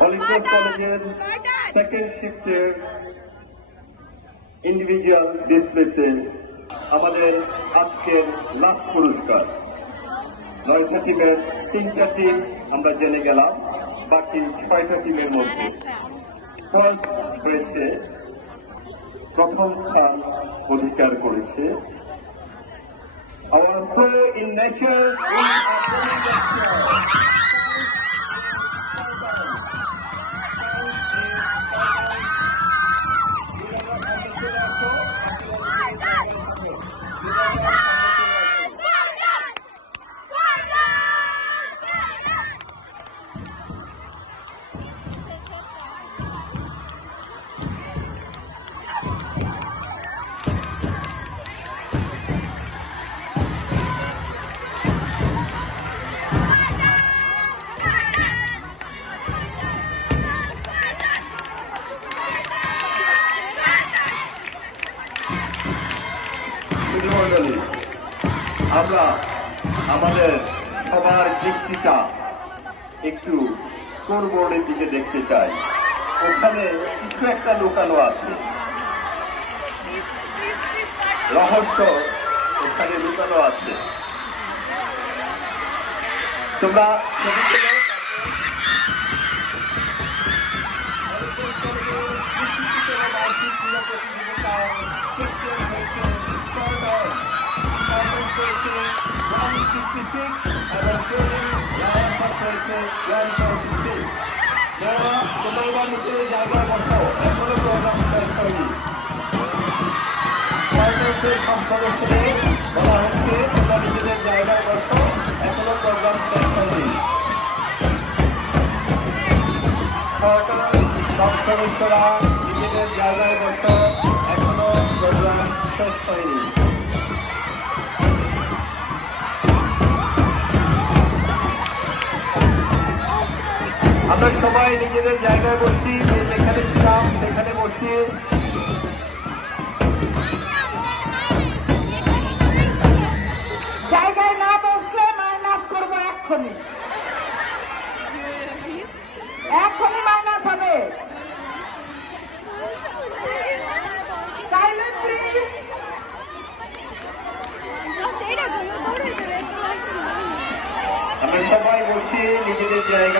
Holy Cross কলেজের second শিফটের individual ডিসপ্লেতে আমাদের আজকের লাস্ট পুরস্কার 9টা টিমের 3টা টিম আমরা জেনে গেলাম, বাকি 6টা টিমের মধ্যে ফার্স্ট হয়েছে, প্রথম স্থান অধিকার করেছে our pro in nature আমরা আমাদের সবার দৃষ্টিটা একটু স্কোরবোর্ডের দিকে দেখতে চাই। ওখানে কিছু একটা লুকানো আছে, রহস্য ওখানে লুকানো আছে। তোমরা তোমরা নিজেদের জায়গায় বসো, এখনো প্রোগ্রাম শেষ হয়নি। সব সদস্যদের বলা হচ্ছে তোমরা নিজেদের জায়গায় বসো, এখনো প্রোগ্রাম শেষ হয়নি। সব সদস্যরা নিজেদের জায়গায় বসো, এখনো প্রোগ্রাম শেষ হয়নি। আমরা সবাই নিজেদের জায়গায় বসছি, যেখানে ছিলাম সেখানে বসছি। জায়গায় না বসলে মাইনাস করবো এক্ষুনি, এক্ষুনি মাইনাস হবে। আমরা সবাই বসছি নিজেদের জায়গায়।